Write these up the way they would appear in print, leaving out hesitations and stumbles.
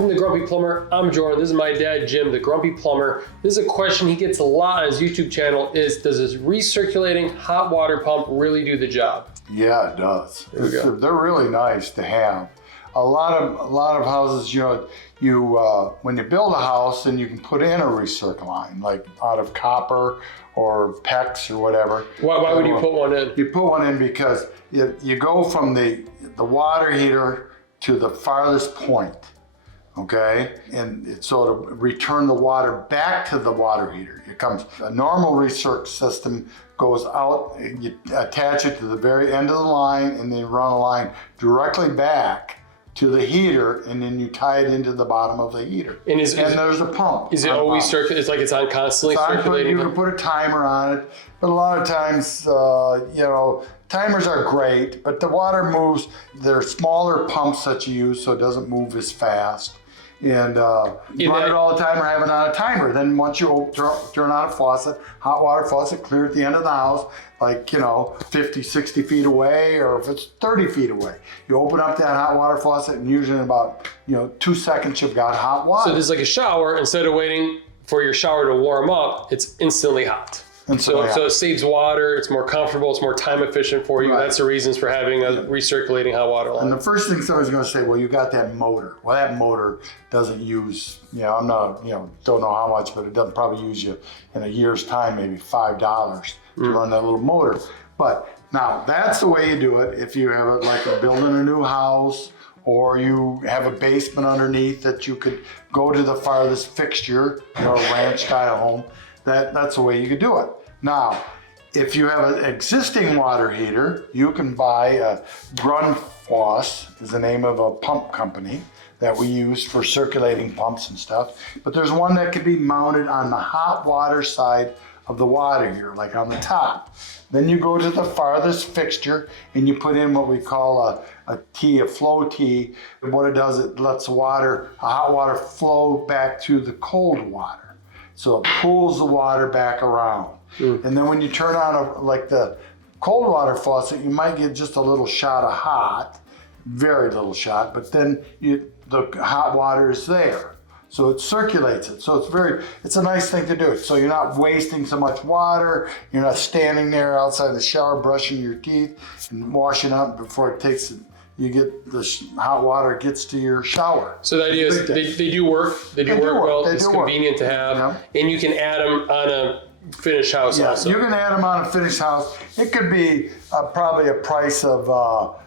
Welcome to Grumpy Plumber. I'm Jordan. This is my dad, Jim, the Grumpy Plumber. This is a question he gets a lot on his YouTube channel is, does this recirculating hot water pump really do the job? Yeah, it does. There we go. They're really nice to have. A lot of houses, when you build a house, then you can put in a recirculating, like out of copper or PEX or whatever. Why would you put one in? You put one in because you go from the water heater to the farthest point, okay? And so to return the water back to the water heater, a normal recirc system goes out, you attach it to the very end of the line, and then run a line directly back to the heater, and then you tie it into the bottom of the heater. And there's a pump. Is it always circulating? It's like it's on constantly circulating? You can put a timer on it, but a lot of times, timers are great, but the water moves. They're smaller pumps that you use, so it doesn't move as fast. And run it all the time or have it on a timer. Then once you turn on a faucet, hot water faucet, clear at the end of the house, like, 50, 60 feet away, or if it's 30 feet away. You open up that hot water faucet, and usually in about 2 seconds you've got hot water. So this is like a shower. Instead of waiting for your shower to warm up, it's instantly hot. So it saves water, it's more comfortable, it's more time efficient for you. Right. That's the reasons for having a recirculating hot water line. And the first thing somebody's going to say, well, you got that motor. Well, that motor doesn't use, I'm not, don't know how much, but it doesn't probably use you in a year's time, maybe $5 to run that little motor. But now that's the way you do it. If you have it like you're building a new house, or you have a basement underneath that you could go to the farthest fixture, a ranch style home, that's the way you could do it. Now, if you have an existing water heater, you can buy a Grundfos, is the name of a pump company that we use for circulating pumps and stuff. But there's one that can be mounted on the hot water side of the water heater, like on the top. Then you go to the farthest fixture and you put in what we call a flow T. And what it does, it lets hot water flow back to the cold water. So it pulls the water back around. And then when you turn on the cold water faucet, you might get just a little shot of hot, very little shot, but then the hot water is there. So it circulates it. So it's a nice thing to do. So you're not wasting so much water. You're not standing there outside the shower brushing your teeth and washing up before you get the hot water gets to your shower. So the idea is they do work. They do work well. It's convenient to have. And you can add them on a finished house also. You can add them on a finished house. It could be probably a price of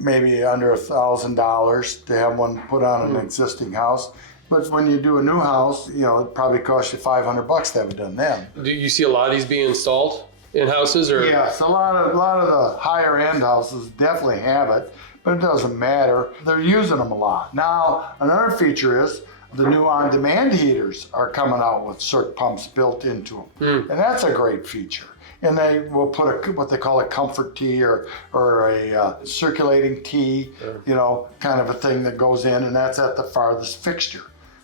maybe under $1,000 to have one put on an existing house. But when you do a new house, it probably costs you $500 to have it done then. Do you see a lot of these being installed in houses? Or? Yes, a lot of the higher end houses definitely have it, but it doesn't matter. They're using them a lot. Now, another feature is the new on-demand heaters are coming out with circ pumps built into them. And that's a great feature. And they will put what they call a comfort tee or a circulating tee, kind of a thing that goes in, and that's at the farthest fixture.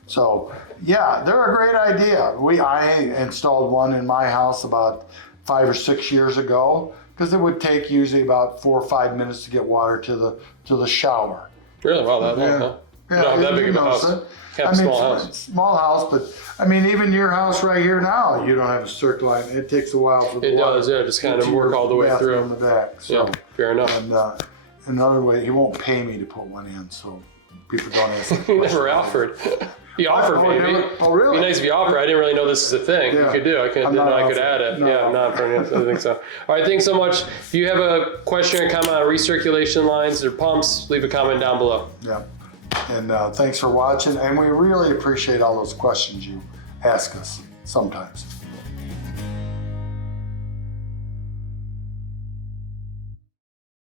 So yeah, they're a great idea. I installed one in my house about 5 or 6 years ago, because it would take usually about 4 or 5 minutes to get water to the shower. Really? Wow, that long, huh? Yeah, not that big of a house. Small house. Small house, but even your house right here now, you don't have a circulating. It takes a while for the water. It does, yeah. Just kind of work all the way through. In the back. So, yeah, fair enough. And another way, he won't pay me to put one in, so people don't ask. He never offered. He offered maybe. Oh, really? It'd be nice if you offered. I didn't really know this is a thing. Yeah. You could do. I could add it. No. Yeah, I'm not for anything. I think so. All right, thanks so much. If you have a question or comment on recirculation lines or pumps, leave a comment down below. Yeah. And thanks for watching. And we really appreciate all those questions you ask us sometimes.